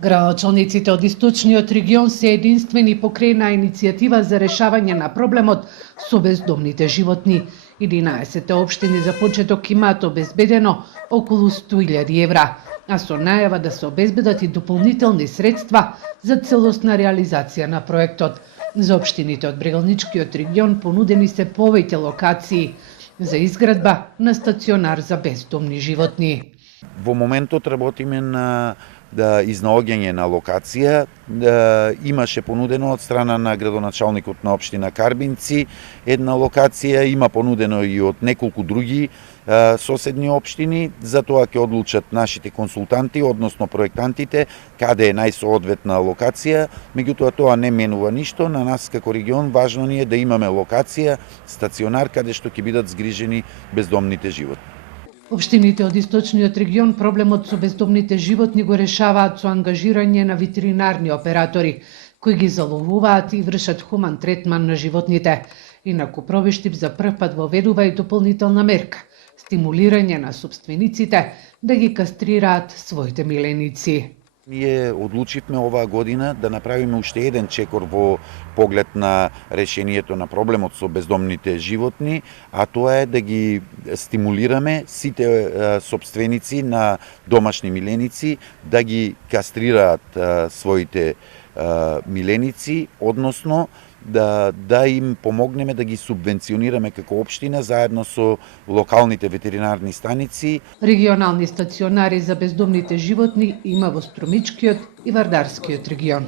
Градоначалниците од источниот регион се единствени покрена иницијатива за решавање на проблемот со бездомните животни. 11 општини за почеток имаат обезбедено околу 100.000 евра, а со најава да се обезбедат и дополнителни средства за целосна реализација на проектот. За општините од Брегалничкиот регион понудени се повеќе локации за изградба на стационар за бездомни животни. Во моментот работиме на изнаоѓање на локација. Имаше понудено од страна на градоначалникот на општина Карбинци една локација, има понудено и од неколку други соседни општини. За тоа ќе одлучат нашите консултанти, односно проектантите, каде е најсоодветна локација. Меѓутоа тоа не менува ништо. На нас како регион важно ни е да имаме локација, стационар каде што ќе бидат згрижени бездомните животни. Општините од источниот регион проблемот со бездомните животни го решаваат со ангажирање на ветеринарни оператори, кои ги заловуваат и вршат хуман третман на животните. Инаку Пробиштип за прв пат воведува и дополнителна мерка – стимулирање на собствениците да ги кастрираат своите миленици. Ние одлучивме оваа година да направиме уште еден чекор во поглед на решението на проблемот со бездомните животни, а тоа е да ги стимулираме сите собственици на домашни миленици да ги кастрираат своите миленици, односно да им помогнеме да ги субвенционираме како општина заедно со локалните ветеринарни станици. Регионални стационари за бездомните животни има во Струмичкиот и Вардарскиот регион.